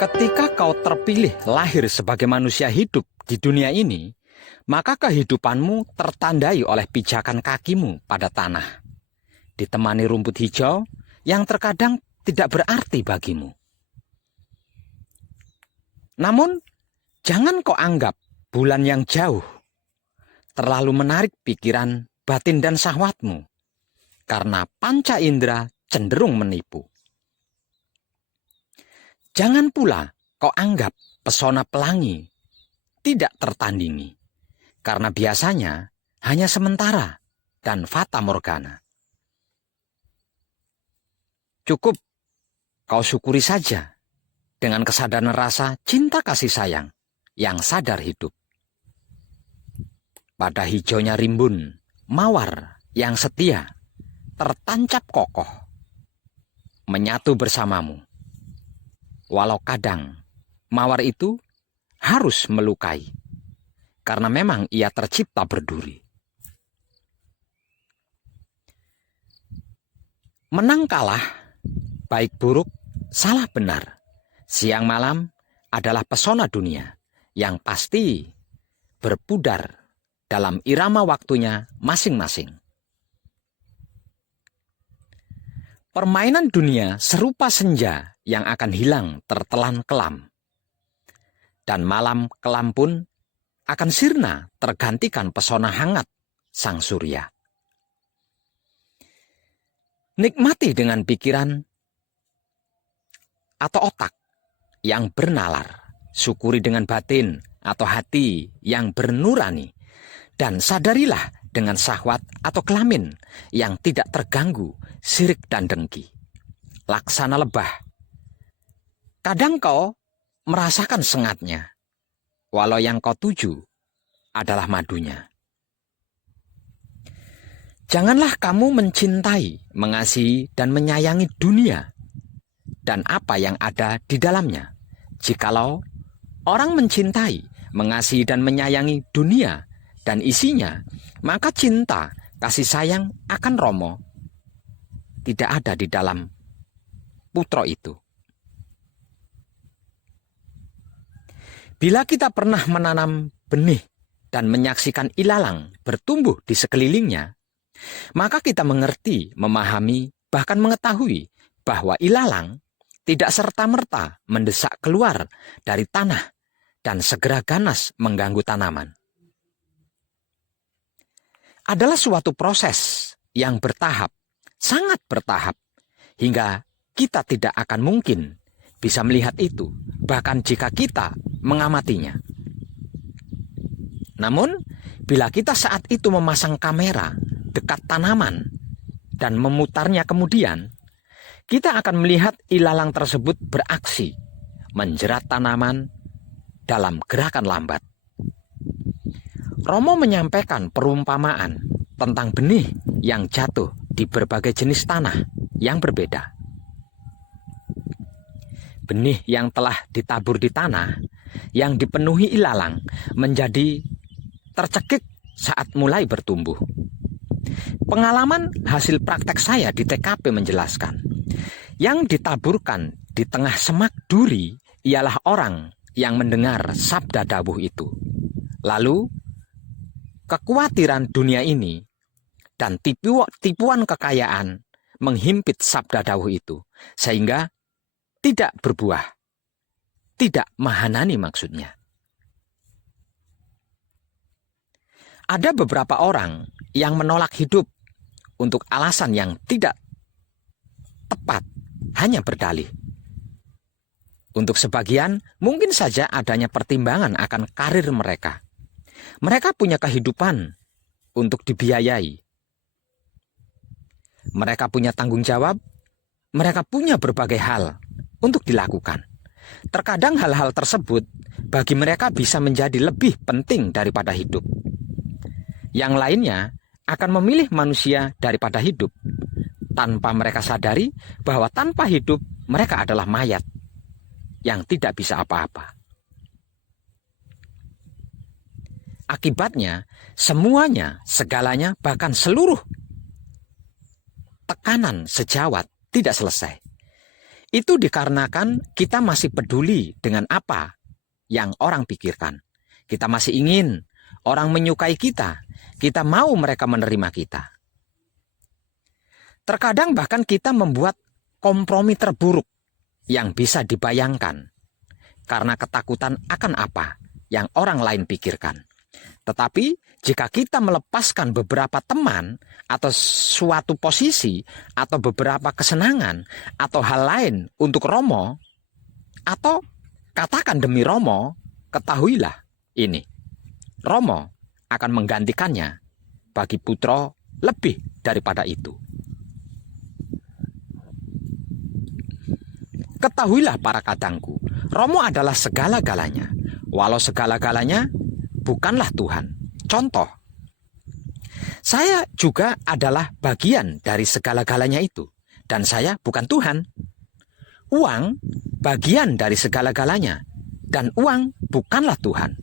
Ketika kau terpilih lahir sebagai manusia hidup di dunia ini, maka kehidupanmu tertandai oleh pijakan kakimu pada tanah, ditemani rumput hijau yang terkadang tidak berarti bagimu. Namun, jangan kau anggap bulan yang jauh terlalu menarik pikiran, batin, dan syahwatmu, karena panca indera cenderung menipu. Jangan pula kau anggap pesona pelangi tidak tertandingi, karena biasanya hanya sementara dan fata morgana. Cukup kau syukuri saja dengan kesadaran rasa cinta kasih sayang yang sadar hidup. Pada hijaunya rimbun, mawar yang setia tertancap kokoh, menyatu bersamamu. Walau kadang mawar itu harus melukai, karena memang ia tercipta berduri. Menang kalah, baik buruk, salah benar, siang malam adalah pesona dunia yang pasti berpudar dalam irama waktunya masing-masing. Permainan dunia serupa senja yang akan hilang tertelan kelam. Dan malam kelam pun akan sirna tergantikan pesona hangat sang surya. Nikmati dengan pikiran atau otak yang bernalar. Syukuri dengan batin atau hati yang bernurani. Dan sadarilah dengan syahwat atau kelamin yang tidak terganggu sirik dan dengki. Laksana lebah. Kadang kau merasakan sengatnya, walau yang kau tuju adalah madunya. Janganlah kamu mencintai, mengasihi, dan menyayangi dunia dan apa yang ada di dalamnya. Jikalau orang mencintai, mengasihi, dan menyayangi dunia dan isinya, maka cinta, kasih sayang akan romo tidak ada di dalam putra itu. Bila kita pernah menanam benih dan menyaksikan ilalang bertumbuh di sekelilingnya, maka kita mengerti, memahami, bahkan mengetahui bahwa ilalang tidak serta-merta mendesak keluar dari tanah dan segera ganas mengganggu tanaman. Adalah suatu proses yang bertahap, sangat bertahap, hingga kita tidak akan mungkin bisa melihat itu, bahkan jika kita mengamatinya. Namun, bila kita saat itu memasang kamera dekat tanaman dan memutarnya kemudian, kita akan melihat ilalang tersebut beraksi, menjerat tanaman dalam gerakan lambat. Romo menyampaikan perumpamaan tentang benih yang jatuh di berbagai jenis tanah yang berbeda. Benih yang telah ditabur di tanah, yang dipenuhi ilalang, menjadi tercekik saat mulai bertumbuh. Pengalaman hasil praktek saya di TKP menjelaskan, yang ditaburkan di tengah semak duri ialah orang yang mendengar sabda dawuh itu. Lalu, kekhawatiran dunia ini dan tipuan kekayaan menghimpit sabda dawuh itu, sehingga tidak berbuah, tidak mahanani maksudnya. Ada beberapa orang yang menolak hidup untuk alasan yang tidak tepat, hanya berdalih. Untuk sebagian, mungkin saja adanya pertimbangan akan karir mereka. Mereka punya kehidupan untuk dibiayai. Mereka punya tanggung jawab, mereka punya berbagai hal untuk dilakukan. Terkadang hal-hal tersebut bagi mereka bisa menjadi lebih penting daripada hidup. Yang lainnya akan memilih manusia daripada hidup, tanpa mereka sadari bahwa tanpa hidup mereka adalah mayat yang tidak bisa apa-apa. Akibatnya, semuanya, segalanya, bahkan seluruh tekanan sejawat tidak selesai. Itu dikarenakan kita masih peduli dengan apa yang orang pikirkan. Kita masih ingin orang menyukai kita. Kita mau mereka menerima kita. Terkadang bahkan kita membuat kompromi terburuk yang bisa dibayangkan karena ketakutan akan apa yang orang lain pikirkan. Tetapi jika kita melepaskan beberapa teman atau suatu posisi atau beberapa kesenangan atau hal lain untuk Romo, atau katakan demi Romo, ketahuilah ini, Romo akan menggantikannya bagi putra lebih daripada itu. Ketahuilah para kadangku, Romo adalah segala-galanya, walau segala-galanya bukanlah Tuhan. Contoh, saya juga adalah bagian dari segala-galanya itu, dan saya bukan Tuhan. Uang bagian dari segala-galanya, dan uang bukanlah Tuhan.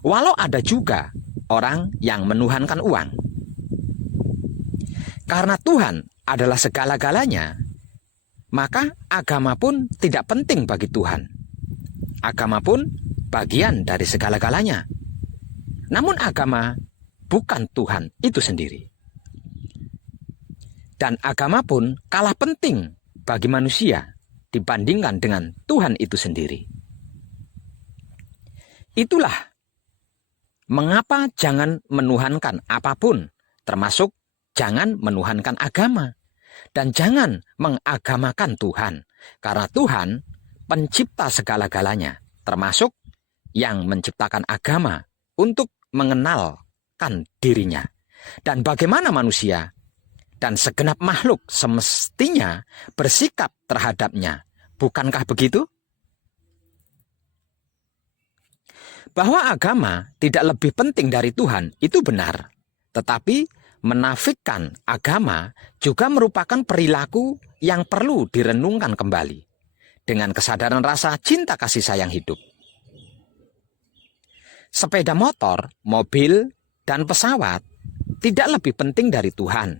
Walau ada juga orang yang menuhankan uang. Karena Tuhan adalah segala-galanya, maka agama pun tidak penting bagi Tuhan. Agama pun bagian dari segala-galanya. Namun agama bukan Tuhan itu sendiri. Dan agama pun kalah penting bagi manusia dibandingkan dengan Tuhan itu sendiri. Itulah mengapa jangan menuhankan apapun, termasuk jangan menuhankan agama. Dan jangan mengagamakan Tuhan, karena Tuhan pencipta segala-galanya, termasuk yang menciptakan agama untuk mengenalkan dirinya. Dan bagaimana manusia dan segenap makhluk semestinya bersikap terhadapnya. Bukankah begitu? Bahwa agama tidak lebih penting dari Tuhan, itu benar. Tetapi menafikan agama juga merupakan perilaku yang perlu direnungkan kembali dengan kesadaran rasa cinta kasih sayang hidup. Sepeda motor, mobil, dan pesawat tidak lebih penting dari Tuhan.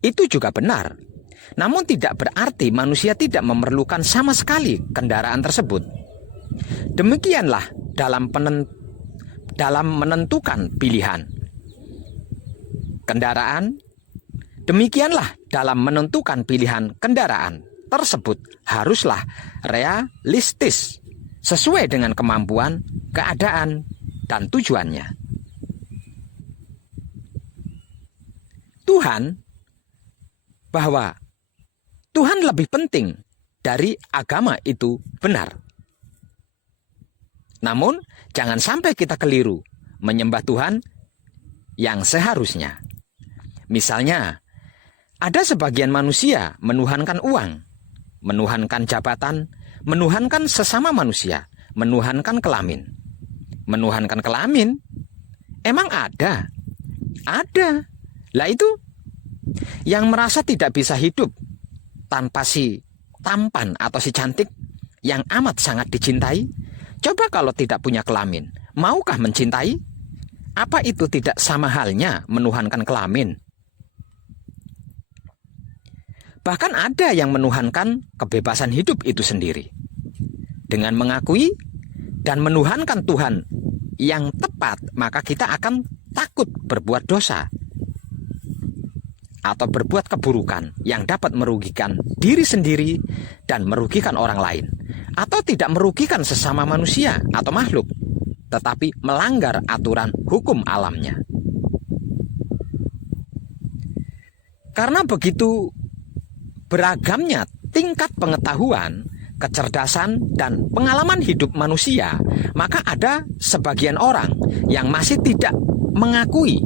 Itu juga benar. Namun tidak berarti manusia tidak memerlukan sama sekali kendaraan tersebut. Demikianlah dalam menentukan pilihan kendaraan, demikianlah dalam menentukan pilihan kendaraan tersebut haruslah realistis, sesuai dengan kemampuan, keadaan, dan tujuannya. Bahwa Tuhan lebih penting dari agama itu benar. Namun, jangan sampai kita keliru menyembah Tuhan yang seharusnya. Misalnya, ada sebagian manusia menuhankan uang, menuhankan jabatan, menuhankan sesama manusia, menuhankan kelamin. Menuhankan kelamin? Emang ada? Ada. Lah itu, yang merasa tidak bisa hidup tanpa si tampan atau si cantik yang amat sangat dicintai, coba kalau tidak punya kelamin, maukah mencintai? Apa itu tidak sama halnya menuhankan kelamin? Bahkan ada yang menuhankan kebebasan hidup itu sendiri. Dengan mengakui dan menuhankan Tuhan yang tepat, maka kita akan takut berbuat dosa atau berbuat keburukan yang dapat merugikan diri sendiri dan merugikan orang lain, atau tidak merugikan sesama manusia atau makhluk, tetapi melanggar aturan hukum alamnya. Karena begitu beragamnya tingkat pengetahuan, kecerdasan, dan pengalaman hidup manusia, maka ada sebagian orang yang masih tidak mengakui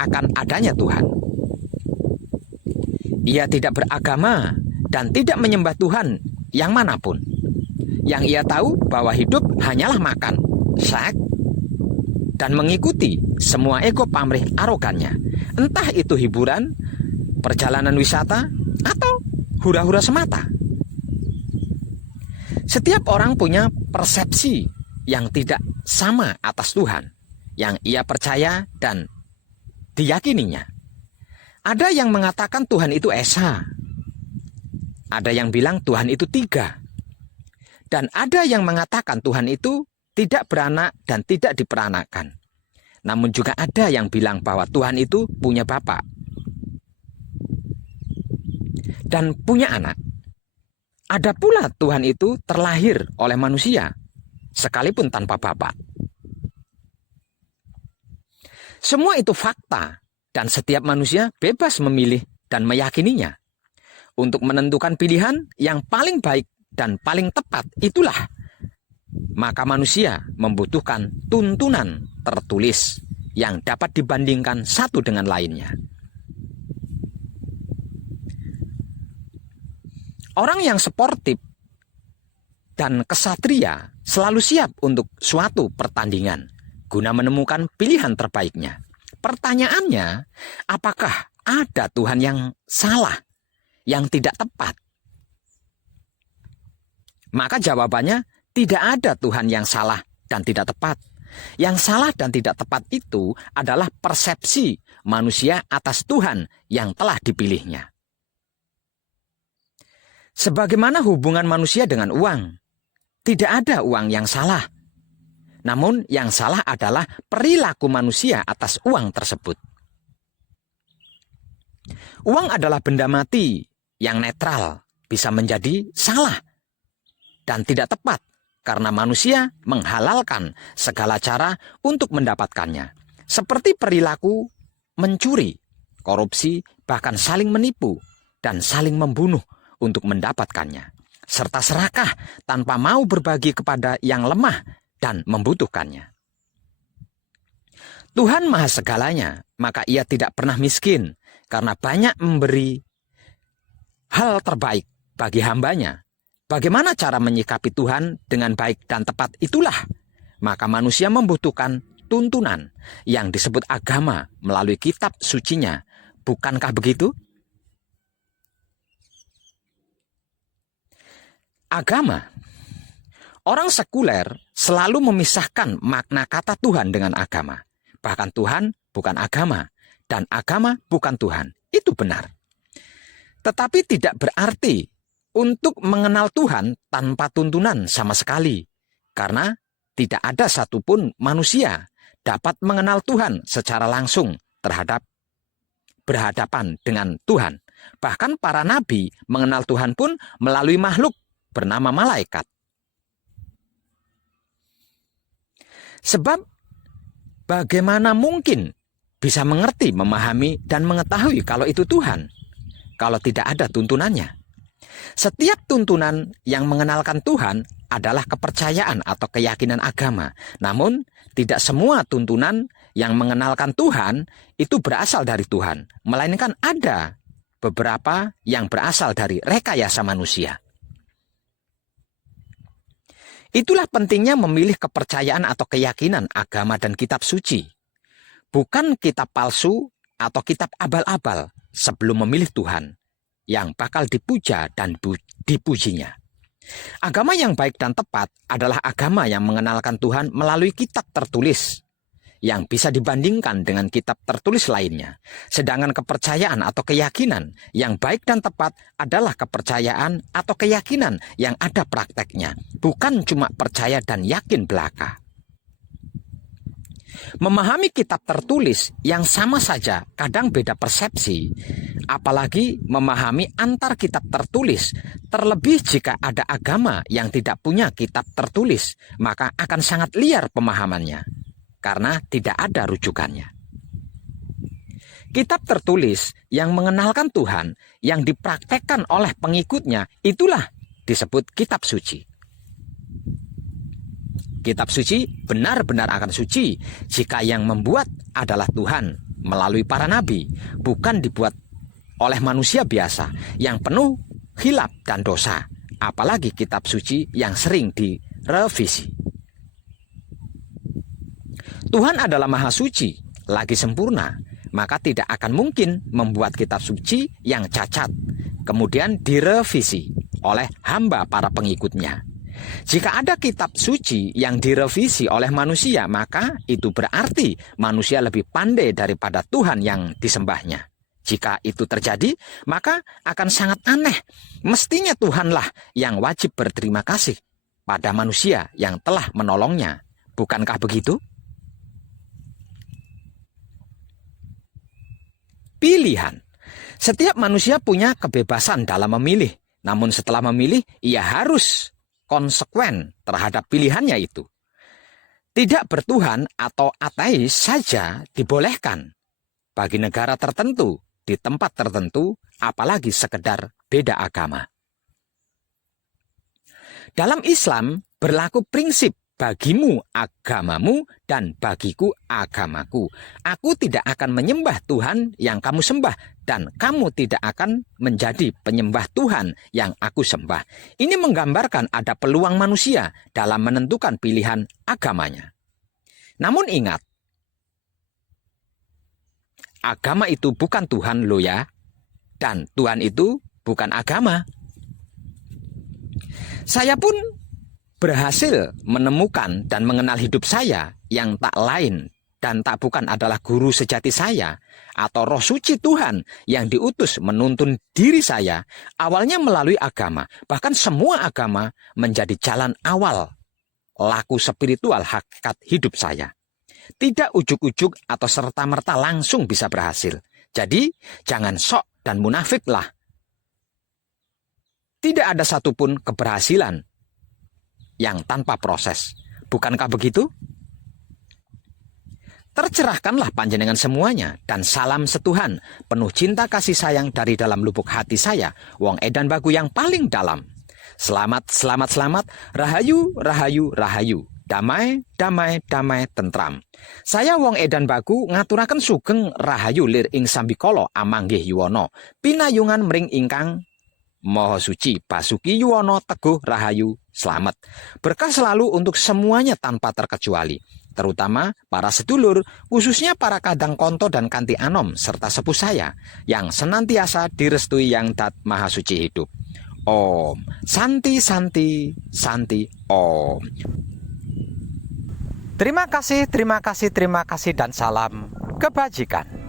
akan adanya Tuhan. Ia tidak beragama dan tidak menyembah Tuhan yang manapun. Yang ia tahu bahwa hidup hanyalah makan, seks, dan mengikuti semua ego pamrih arogannya. Entah itu hiburan, perjalanan wisata, atau hura-hura semata. Setiap orang punya persepsi yang tidak sama atas Tuhan, yang ia percaya dan diyakininya. Ada yang mengatakan Tuhan itu esa. Ada yang bilang Tuhan itu 3. Dan ada yang mengatakan Tuhan itu tidak beranak dan tidak diperanakan. Namun juga ada yang bilang bahwa Tuhan itu punya bapak dan punya anak. Ada pula Tuhan itu terlahir oleh manusia, sekalipun tanpa bapak. Semua itu fakta, dan setiap manusia bebas memilih dan meyakininya. Untuk menentukan pilihan yang paling baik dan paling tepat itulah, maka manusia membutuhkan tuntunan tertulis yang dapat dibandingkan satu dengan lainnya. Orang yang sportif dan kesatria selalu siap untuk suatu pertandingan guna menemukan pilihan terbaiknya. Pertanyaannya, apakah ada Tuhan yang salah, yang tidak tepat? Maka jawabannya, tidak ada Tuhan yang salah dan tidak tepat. Yang salah dan tidak tepat itu adalah persepsi manusia atas Tuhan yang telah dipilihnya. Sebagaimana hubungan manusia dengan uang, tidak ada uang yang salah. Namun yang salah adalah perilaku manusia atas uang tersebut. Uang adalah benda mati yang netral, bisa menjadi salah dan tidak tepat karena manusia menghalalkan segala cara untuk mendapatkannya. Seperti perilaku mencuri, korupsi, bahkan saling menipu dan saling membunuh untuk mendapatkannya, serta serakah tanpa mau berbagi kepada yang lemah dan membutuhkannya. Tuhan Maha Segalanya, maka Ia tidak pernah miskin karena banyak memberi hal terbaik bagi hambanya. Bagaimana cara menyikapi Tuhan dengan baik dan tepat itulah, maka manusia membutuhkan tuntunan yang disebut agama melalui kitab sucinya. Bukankah begitu? Agama. Orang sekuler selalu memisahkan makna kata Tuhan dengan agama. Bahkan Tuhan bukan agama dan agama bukan Tuhan. Itu benar. Tetapi tidak berarti untuk mengenal Tuhan tanpa tuntunan sama sekali. Karena tidak ada satupun manusia dapat mengenal Tuhan secara langsung berhadapan dengan Tuhan. Bahkan para nabi mengenal Tuhan pun melalui makhluk bernama malaikat. Sebab bagaimana mungkin bisa mengerti, memahami, dan mengetahui kalau itu Tuhan, kalau tidak ada tuntunannya? Setiap tuntunan yang mengenalkan Tuhan adalah kepercayaan atau keyakinan agama. Namun tidak semua tuntunan yang mengenalkan Tuhan itu berasal dari Tuhan, melainkan ada beberapa yang berasal dari rekayasa manusia. Itulah pentingnya memilih kepercayaan atau keyakinan agama dan kitab suci. Bukan kitab palsu atau kitab abal-abal sebelum memilih Tuhan yang bakal dipuja dan dipujinya. Agama yang baik dan tepat adalah agama yang mengenalkan Tuhan melalui kitab tertulis yang bisa dibandingkan dengan kitab tertulis lainnya. Sedangkan kepercayaan atau keyakinan yang baik dan tepat adalah kepercayaan atau keyakinan yang ada prakteknya, bukan cuma percaya dan yakin belaka. Memahami kitab tertulis yang sama saja kadang beda persepsi, apalagi memahami antar kitab tertulis, terlebih jika ada agama yang tidak punya kitab tertulis, maka akan sangat liar pemahamannya karena tidak ada rujukannya. Kitab tertulis yang mengenalkan Tuhan yang dipraktekkan oleh pengikutnya itulah disebut kitab suci. Kitab suci benar-benar akan suci jika yang membuat adalah Tuhan melalui para nabi, bukan dibuat oleh manusia biasa yang penuh khilaf dan dosa, apalagi kitab suci yang sering direvisi. Tuhan adalah maha suci, lagi sempurna, maka tidak akan mungkin membuat kitab suci yang cacat, kemudian direvisi oleh hamba para pengikutnya. Jika ada kitab suci yang direvisi oleh manusia, maka itu berarti manusia lebih pandai daripada Tuhan yang disembahnya. Jika itu terjadi, maka akan sangat aneh. Mestinya Tuhanlah yang wajib berterima kasih pada manusia yang telah menolongnya. Bukankah begitu? Pilihan. Setiap manusia punya kebebasan dalam memilih. Namun setelah memilih, ia harus konsekuen terhadap pilihannya itu. Tidak bertuhan atau ateis saja dibolehkan bagi negara tertentu, di tempat tertentu, apalagi sekedar beda agama. Dalam Islam berlaku prinsip bagimu agamamu dan bagiku agamaku. Aku tidak akan menyembah Tuhan yang kamu sembah dan kamu tidak akan menjadi penyembah Tuhan yang aku sembah. Ini menggambarkan ada peluang manusia dalam menentukan pilihan agamanya. Namun ingat, agama itu bukan Tuhan lo ya, dan Tuhan itu bukan agama. Saya pun berhasil menemukan dan mengenal hidup saya yang tak lain dan tak bukan adalah guru sejati saya atau roh suci Tuhan yang diutus menuntun diri saya awalnya melalui agama. Bahkan semua agama menjadi jalan awal laku spiritual hakikat hidup saya. Tidak ujuk-ujuk atau serta-merta langsung bisa berhasil. Jadi, jangan sok dan munafiklah. Tidak ada satupun keberhasilan yang tanpa proses. Bukankah begitu? Tercerahkanlah panjenengan semuanya dan salam setuhan, penuh cinta kasih sayang dari dalam lubuk hati saya, Wong Edan Bagu yang paling dalam. Selamat, selamat, selamat, rahayu, rahayu, rahayu. Damai, damai, damai, tentram. Saya Wong Edan Bagu ngaturaken sugeng rahayu lir ing sambikala amanggih yuwana. Pinayungan mring ingkang Maha Suci Basuki Yuwono Teguh Rahayu selamat. Berkah selalu untuk semuanya tanpa terkecuali. Terutama para sedulur, khususnya para kadang konto dan kanti anom serta sepuh saya yang senantiasa direstui yang Dat Maha Suci hidup. Om, Santi, Santi, Santi, Om. Terima kasih, terima kasih, terima kasih, dan salam kebajikan.